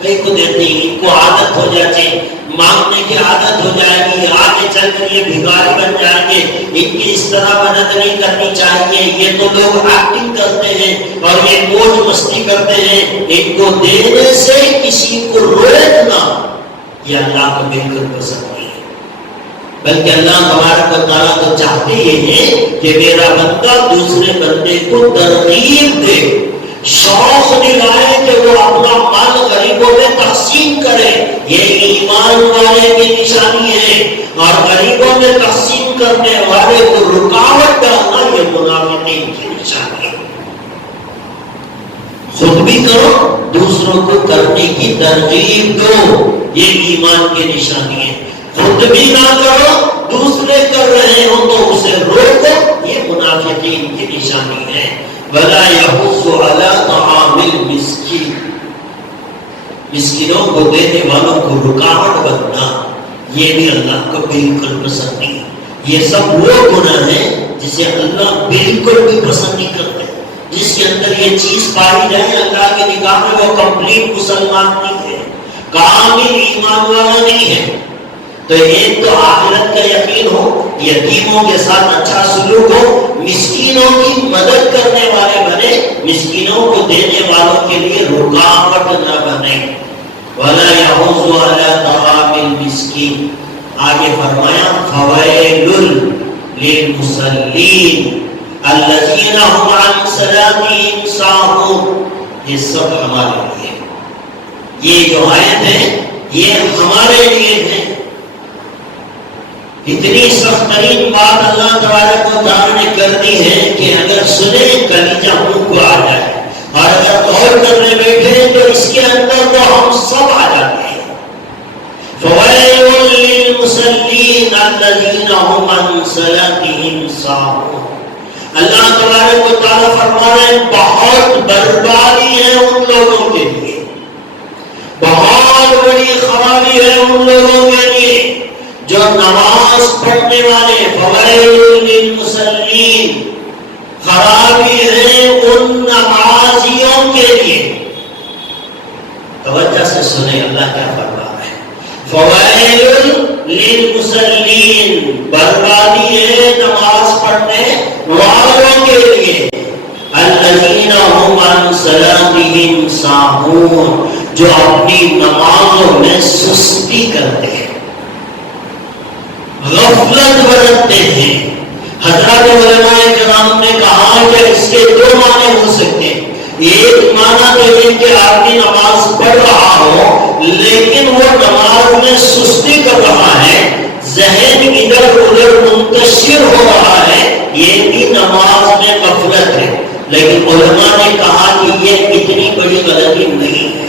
کئی کو دیتے ہیں، ان کو عادت ہو جاتی ہے، مانگنے کی عادت ہو جائے گی، آگے چل کر یہ بھکاری بن جائیں گے، ان کی اس طرح مدد نہیں کرنی چاہیے، یہ تو لوگ ایکٹنگ کرتے ہیں اور یہ موج مستی کرتے ہیں. ان کو دینے سے کسی کو روکنا یہ اللہ کو بالکل پسند نہیں ہے. بلکہ اللہ تبارک و تعالیٰ تو چاہتے یہ ہے کہ میرا بندہ دوسرے بندے کو ترغیب دے، شوق دلائے کہ وہ اپنا مال غریبوں میں تقسیم کرے. یہ ایمان والے کی نشانی ہے، اور غریبوں میں تقسیم کرنے والے کو رکاوٹ ڈالنا یہ منافقین کی نشانی ہے. خود بھی کرو، دوسروں کو کرنے کی ترغیب دو، یہ ایمان کی نشانی ہے. خود بھی نہ کرو، دوسرے کر رہے ہو تو اسے روکو، یہ منافقین کی نشانی ہے. وَلَا يَحُضُّ عَلَىٰ طَعَامِ الْمِسْكِينِ، مسکینوں کو دینے والوں کو رکاوٹ بننا یہ بھی اللہ کو بالکل پسند نہیں. یہ سب وہ گناہ ہے جسے اللہ بالکل بھی پسند نہیں کرتے. جس کے اندر یہ چیز پائی جائے اللہ کی نگاہ میں وہ کمپلیٹ مسلمان نہیں ہے، کامل ایمان والا نہیں ہے. تو ایک تو آخرت کا یقین ہو، یتیموں کے ساتھ اچھا سلوک ہو، مسکینوں کی مدد کرنے والے بنے، مسکینوں کو دینے والوں کے لیے رکاوٹ نہ بنے. وَلَا يَحُضُّ عَلَىٰ طَعَامِ الْمِسْكِينِ، آگے فرمایا فَوَيْلٌ لِلْمُصَلِّينَ الَّذِينَ هُمْ عَنْ صَلَاتِهِمْ سَاهُونَ. یہ سب ہمارے لیے، یہ جو آیت ہے یہ ہمارے لیے ہے. اتنی سخت ترین بات اللہ تبارک و تعالیٰ نے کر دی ہے کہ اگر سنے کلیجہ منہ کو آ جائے، اور اگر غور کرنے بیٹھے تو اس کے اندر تو ہم سب آ جاتے ہیں. فَوَيْلٌ لِلْمُصَلِّينَ الَّذِينَ هُمْ عَنْ صَلَاتِهِمْ سَاهُونَ. اللہ تبارک و تعالیٰ فرما رہے ہیں بہت بربادی ہے ان لوگوں کے لیے، بہت بڑی خرابی ہے ان لوگوں کے لیے جو نماز پڑھنے والے. فوائل للمصلین، خرابی ہے ان نمازیوں کے لیے. توجہ سے سنیں اللہ کیا فرما رہا ہے. فوائل للمصلین، بربادی ہے نماز پڑھنے والوں کے لیے. الذین هم عن صلاتهم ساہون، جو اپنی نمازوں میں سستی کرتے ہیں، غفلت برتتے ہیں. حضرات علماء کرام نے کہا کہ اس کے دو معنی ہو سکتے ہیں. ایک معنی تو یہ کہ آدمی نماز پڑھ رہا ہو لیکن وہ نماز میں سستی کر رہا ہے، ذہن ادھر ادھر منتشر ہو رہا ہے، یہ بھی نماز میں غفلت ہے. لیکن علماء نے کہا کہ یہ اتنی بڑی غلطی نہیں ہے،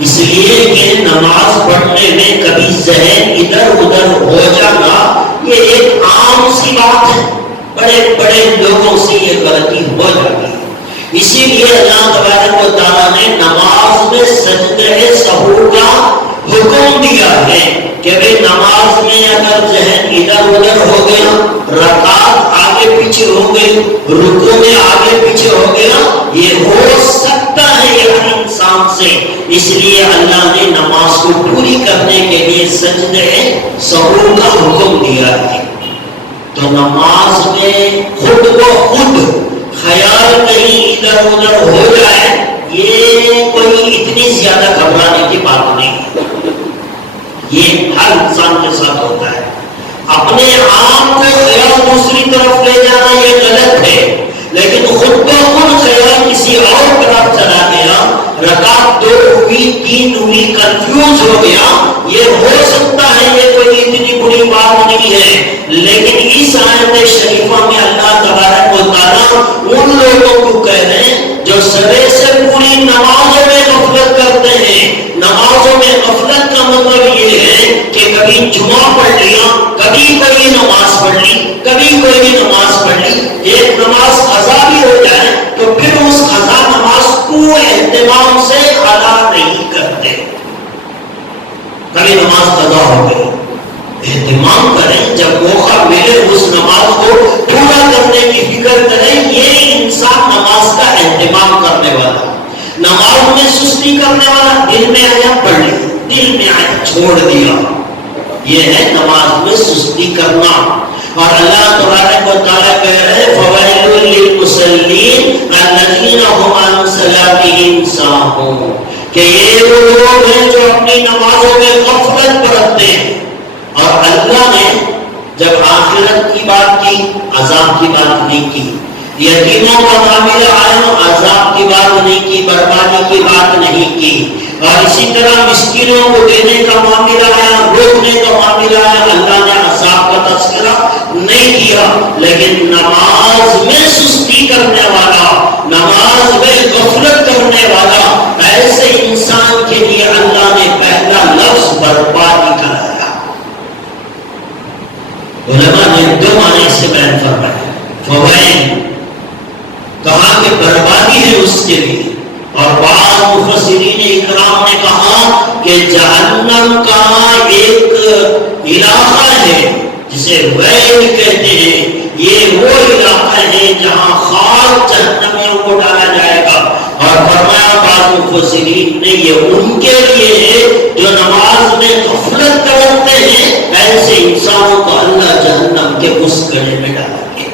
اس لیے کہ نماز پڑھنے میں کبھی ذہن ادھر ادھر ہو جانا یہ ایک عام سی بات ہے، بڑے بڑے لوگوں سے یہ غلطی ہو جاتی ہے. اسی لیے اللہ تبارک و تعالیٰ نے نماز میں سجدہ سہو کا حکم دیا ہے کہ بھئی نماز میں اگر ذہن ادھر ادھر ہو گیا، رکعت آگے پیچھے ہو گئی، رکوع میں آگے پیچھے ہو گیا، یہ ہو سکتا ہے یہ انسان سے. اس لیے اللہ نے نماز کو پوری کرنے کے لیے سجدہ سہو کا حکم دیا ہے. تو نماز میں خود کو خود خیال کہیں ادھر ادھر ہو جائے یہ کوئی اتنی زیادہ گھبرانے کی بات نہیں ہے. یہ ہر انسان کے ساتھ ہوتا ہے. اپنے آپ کو خیال دوسری طرف لے جانا یہ غلط ہے، لیکن خود کو خود خیال امید ہوئی کنفیوز ہو گیا. یہ ہو سکتا ہے یہ کوئی اتنی بری بات نہیں ہے، لیکن اس آیت شریفہ میں اللہ تبارک و تعالیٰ ان لوگوں کو کہہ رہے ہیں جو سوے سے پوری نمازوں میں غفلت کرتے ہیں. نمازوں میں غفلت کا مطلب یہ ہے کہ کبھی جمعہ پڑھ لیا، کبھی کوئی نماز پڑھ لی، کبھی کوئی نماز پڑھ لی. ایک نماز قضا بھی ہو جائے تو پھر اس قضا نماز کو اہتمام سے ادا نہیں کرتے. کبھی نماز قضا ہو گئی، اہتمام کریں، جب موقع ملے اس نماز کو پورا کرنے کی فکر کریں. یہ انسان نماز کا اہتمام کرنے والا، نماز میں سستی کرنے والا، دل میں آیا پڑھ لیا، دل میں آیا چھوڑ دیا، یہ ہے نماز میں سستی کرنا. اور اللہ تبارک و تعالیٰ کہہ رہے فویل للمصلین الذین هم عن صلاتهم ساہون، کہ یہ وہ لوگ ہیں جو اپنی نمازوں میں غفلت برتتے ہیں. اور اللہ نے جب آخرت کی بات کی، عذاب کی بات نہیں کی. یتیموں کا معاملہ آیا، عذاب کی بات نہیں کی، بربادی کی بات نہیں کی. اور اسی طرح مسکینوں کو دینے کا معاملہ آیا، روکنے کا معاملہ آیا، اللہ نے عذاب کا تذکرہ نہیں کیا. لیکن نماز میں سستی کرنے والا، نماز میں غفلت کرنے والا، ایسے انسان کے لیے اللہ نے پہلا لفظ بربادی کا لایا. علماء نے دو معنی سے بیان فرمایا. فوائد کہا کہ بربادی ہے اس کے لیے، اور بعض مفسرین اکرام نے کہا کہ جہنم کا ایک علاقہ ہے جسے ویل کہتے ہیں. یہ وہ علاقہ ہے جہاں خاص جہنمیوں کو ڈالا جائے گا. اور فرمایا بعض مفسرین نے یہ ان کے لیے ہے جو نماز میں غفلت کرتے ہیں، ایسے انسانوں کو اللہ جہنم کے اس گڑھے میں ڈالیں گے.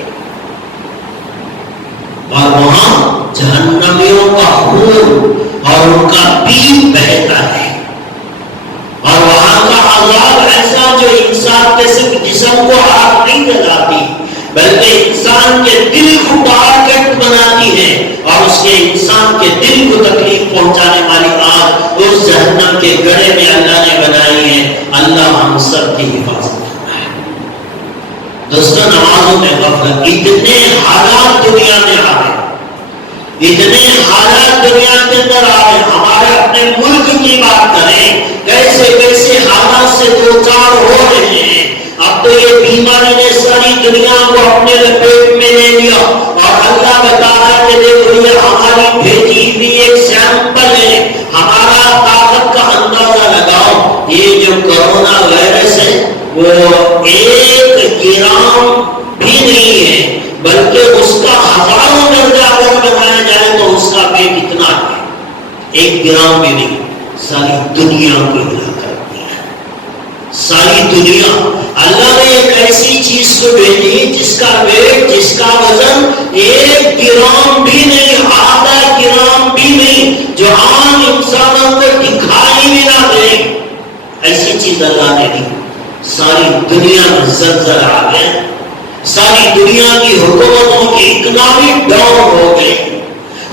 اور وہاں جہنمیوں کا خون اور ان کا پیپ بہتا ہے. اور وہاں کا عذاب ایسا جو انسان کے صرف جسم کو آگ نہیں جلاتی بلکہ انسان کے دل کو ٹارگٹ بناتی ہے. اور اس کے انسان کے دل کو تکلیف پہنچانے والی آگ اس جہنم کے گڑھے میں اللہ نے بنائی ہے. اللہ ہم سب کی حفاظت کرنا ہے. دوستوں، نمازوں میں غفلت، اتنے حالات دنیا میں آ گئے، اتنے حالات دنیا کے اندر آ گئے. ہمارے اپنے ملک کی بات کریں، کیسے کیسے حالات سے دو چار ہو رہے ہیں. اب تو یہ بیماری نے ساری دنیا کو اپنے لپیٹ میں لے لیا. اور اللہ بتا رہا ہے کہ دیکھو یہ ہماری بھیجی ہوئی ایک سیمپل ہے. ہمارا طاقت کا اندازہ لگاؤ، یہ جو کرونا وائرس ہے وہ 1 گرام بھی نہیں ہے، بلکہ اس کا 1000 درجہ اگر بنایا جائے تو اس کا ویٹ اتنا ہے، 1 گرام بھی نہیں. ساری دنیا کو ہلا کر دیا، ساری دنیا. اللہ نے ایک ایسی چیز کو بھیجی جس کا ویٹ، جس کا وزن 1 گرام بھی نہیں، آدھا گرام بھی نہیں، جو عام انسانوں کو دکھائی بھی نہ دے. ایسی چیز اللہ نے دی. ساری دنیا میں زلزلہ آ گیا، ساری دنیا کی حکومتوں کی اکنامک ڈاؤن ہو گئی،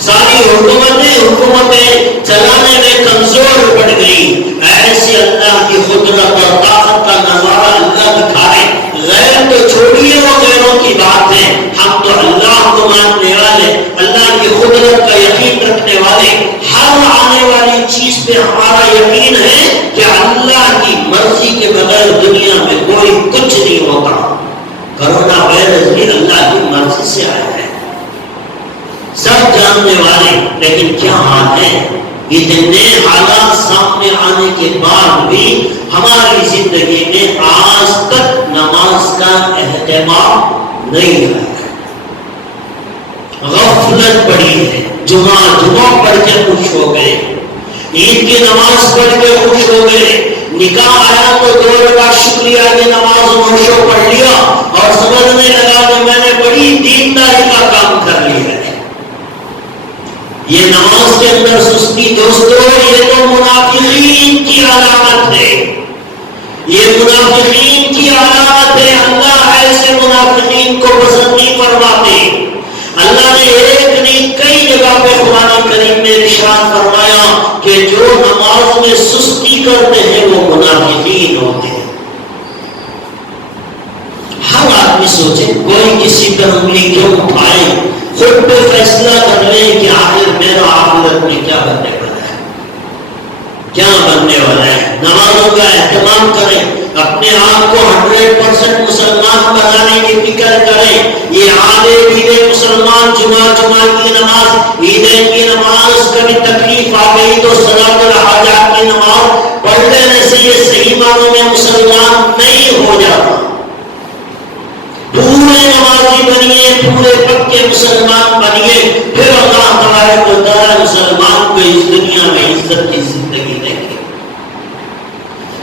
ساری حکومتیں چلانے میں کمزور پڑ گئی. ایسے اللہ کی قدرت اور طاقت کا نظارہ اللہ دکھائے. غیر تو چھوڑیے وہ غیروں کی بات ہے، ہم تو اللہ کو ماننے والے، اللہ کی قدرت کا یقین رکھنے والے. ہر آنے والی چیز پہ ہمارا یقین ہے کہ اللہ کی مرضی کے بغیر دنیا میں کوئی کچھ نہیں ہوتا. کرونا وائرس بھی اللہ کی مرضی سے آیا ہے، سب جاننے والے. لیکن کیا حال ہے، اتنے حالات سامنے آنے کے بعد بھی ہماری زندگی میں آج تک نماز کا اہتمام نہیں آیا. غفلت پڑی ہے. جمعہ پڑھ کے خوش ہو گئے، عید کی نماز پڑھ کے خوش ہو گئے، نکاح آیا تو 2 رکعت شکریہ کی نماز نوشو پڑھ لیا اور سمجھنے لگا کہ میں نے بڑی دینداری کا کام کر لیا ہے. یہ نماز کے اندر سستی دوستو، یہ تو منافقین کی علامت ہے، یہ منافقین کی علامت ہے. اللہ ایسے منافقین کو پسند نہیں فرماتے. اللہ نے ایک نہیں کئی جگہ پہ قرآن کریم میں ارشاد فرمایا کہ جو نماز کرتے ہیں وہ منافقین ہوتے ہیں۔ ہر آدمی سوچے، کوئی کسی پر انگلی کیوں اٹھائے، خود پہ فیصلہ کر لے کہ آخر میرا آخرت میں کیا بننے والا ہے، کیا بننے والا ہے۔ نمازوں کا اہتمام کریں، اپنے آپ کو 100% مسلمان بنانے کی فکر کریں۔ یہ آدھے پیدے مسلمان جمعہ کی نماز، عیدین کی نماز، کبھی تکلیف آ گئی تو صلاۃ الحاجات کی نماز پڑھ لینے سے یہ صحیح معنوں میں مسلمان نہیں ہو جاتا۔ پورے نمازی بنیے، پورے پکے مسلمان بنیے، پھر اللہ تبارک و تعالیٰ مسلمان کو اس دنیا میں عزت کی زندگی دیں گے۔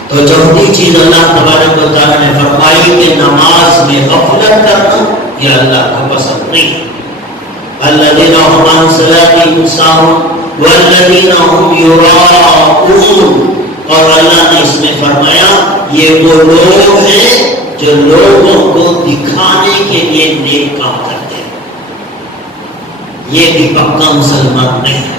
تو چوتھی چیز اللہ تبارک و تعالیٰ نے فرمائی کہ نماز میں غفلت کرنا یہ اللہ کو پسند نہیں۔ الذین هم عن صلاتهم ساہون والذین هم یراؤون، اور اللہ نے اس میں فرمایا یہ وہ لوگ ہیں جو لوگوں کو دکھانے کے لیے نیک کام کرتے ہیں۔ یہ بھی پکا مسلمان نہیں ہے۔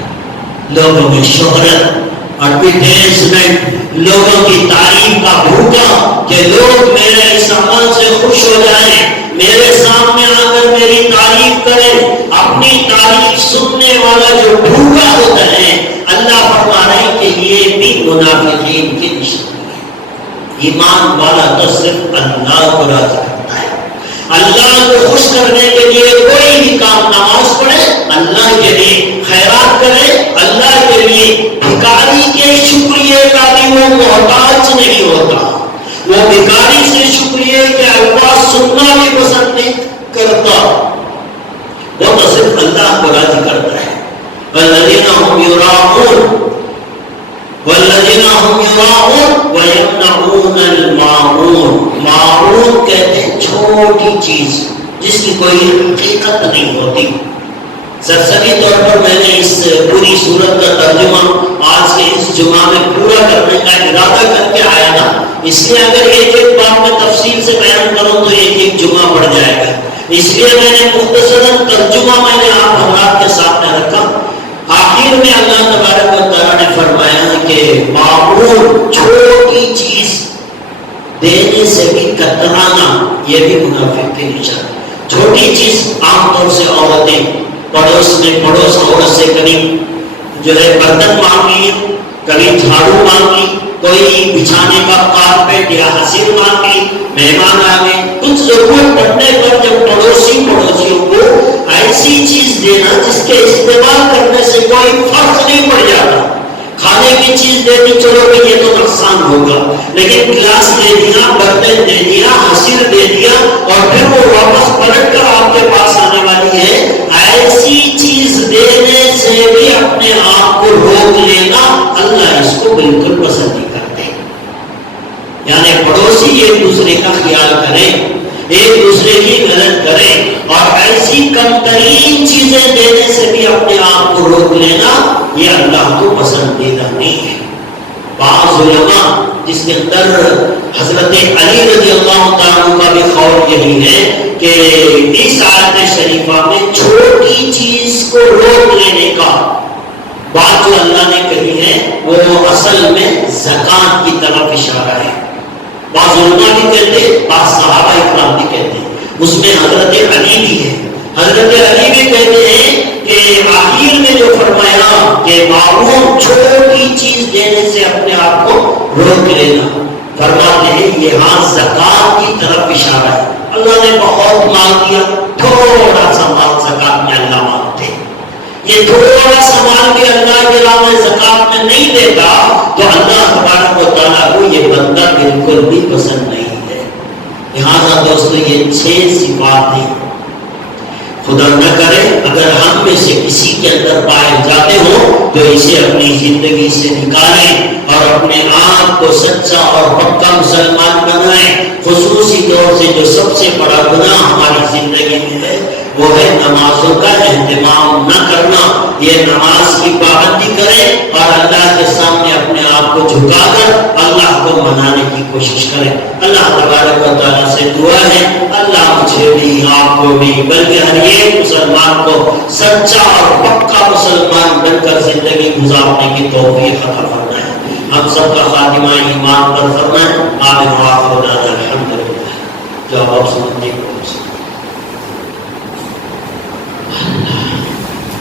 لوگوں میں شہرت، ایڈورٹائزمنٹ، لوگوں کی تعریف کا بھوکا کہ لوگ میرے اس عمل سے خوش ہو جائیں، میرے سامنے آ کر میری تعریف کریں، اپنی تعریف سننے والا جو بھوکا ہوتا ہے، اللہ فرما رہے ہیں کہ یہ بھی منافقین کی نشانی ہے۔ ایمان والا تو صرف اللہ کو راضی کرتا ہے۔ اللہ کو خوش کرنے کے لیے کوئی بھی کام، نماز پڑھے اللہ کے لیے، خیرات کرے اللہ کے لیے، بھکاری کے شکریہ کا بھی وہ محتاج نہیں ہوتا۔ وہ بھکاری سے شکریہ کے الفاظ سننا بھی پسند نہیں کرتا، وہ تو صرف اللہ کو راضی کرتا ہے۔ والذین هم یراؤون والذین هم یراؤون ویمنعون الماعون۔ معون کہتے ہیں چھوٹی چیز جس کی کوئی حقیقت نہیں ہوتی۔ سرسری طور پر میں نے اس پوری سورت کا ترجمہ آج کے اس جمعہ میں پورا کرنے کا ارادہ کر کے آیا تھا، اس لیے اگر ایک ایک بات میں تفصیل سے بیان کروں تو ایک ایک جمعہ پڑ جائے گا، اس لیے میں نے مختصراً ترجمہ میں نے آپ حضرات کے سامنے رکھا۔ آخر میں اللہ تبارک و تعالیٰ نے فرمایا کہ معمول چھوٹی چیز دینے سے بھی کترانا یہ بھی منافق کی نشان۔ چھوٹی چیز عام طور سے عورتیں پڑوس عورت سے کبھی جو ہے برتن مانگ لی، کبھی جھاڑو مانگ لی، کوئی بچھانے کا کارپیٹ یا حسیر مانگ لی، مہمان آ گئے، کچھ ضرورت پڑنے پر جب پڑوسیوں کو ایسی چیز دینا جس کے استعمال کرنے سے کوئی فرق نہیں پڑ جاتا۔ کھانے کی چیز دے دی، چلو کہ یہ تو نقصان ہوگا، لیکن گلاس دے دیا، برتن دے دیا، حسیر دے دیا، اور پھر وہ واپس پلٹ کر آپ کے پاس آنے والی ہے، ایسی چیز دینے سے بھی اپنے آپ کو روک لینا اللہ اس کو بالکل پسند نہیں کرتے۔ یعنی پڑوسی ایک دوسرے کا خیال کریں، ایک دوسرے کی مدد کریں، اور ایسی کم ترین چیزیں دینے سے بھی اپنے آپ کو روک لینا یہ اللہ کو پسندیدہ نہیں ہے۔ بعض علماء جس کے اندر حضرت علی رضی اللہ تعالیٰ کا بھی قول یہی ہے کہ اس آیت شریفہ میں چھوٹی چیز کو روک لینے کا بات جو اللہ نے کہی ہے وہ اصل میں زکوٰۃ کی طرف اشارہ ہے۔ بعض علماء بھی کہتے ہیں، بعض صحابہ اکرام بھی کہتے ہیں، اس میں حضرت علی بھی ہے۔ حضرت علی بھی کہتے ہیں کہ آخر میں جو فرمایا کہ معمول چھوٹی چیز دینے سے اپنے آپ کو روک لینا، فرماتے ہیں یہاں زکوٰۃ کی طرف اشارہ ہے۔ اللہ نے بہت مال دیا، تھوڑا سا مال زکوٰۃ میں اللہ مانگتے ہیں، یہ تھوڑا سا مال بھی اللہ کے راہ میں زکوٰۃ میں نہیں دیتا تو اللہ تبارک و تعالیٰ کو یہ بندہ بالکل بھی پسند نہیں ہے۔ لہٰذا دوستو یہ 6 صفات ہیں، خدا نہ کرے اگر ہم میں سے کسی کے اندر پائے جاتے ہوں تو اسے اپنی زندگی سے نکالیں اور اپنے آپ کو سچا اور پکا مسلمان بنائیں۔ خصوصی طور سے جو سب سے بڑا گناہ ہماری زندگی میں ہے وہ ہے نمازوں کا اہتمام نہ کرنا۔ یہ نماز کی پابندی کریں اور اللہ کے سامنے اپنے آپ کو جھکا کر اللہ کو منانے کی کوشش کریں۔ اللہ تبارک و تعالیٰ سے دعا ہے اللہ مجھے بھی آپ کو بھی بلکہ ہر ایک مسلمان کو سچا اور پکا مسلمان بن کر زندگی گزارنے کی توفیق عطا فرمائے۔ ہم سب کا خاتمہ ایمان پر فرمائے. آمین و آخر دعوانا الحمدللہ. جواب آپ سنتے ہیں.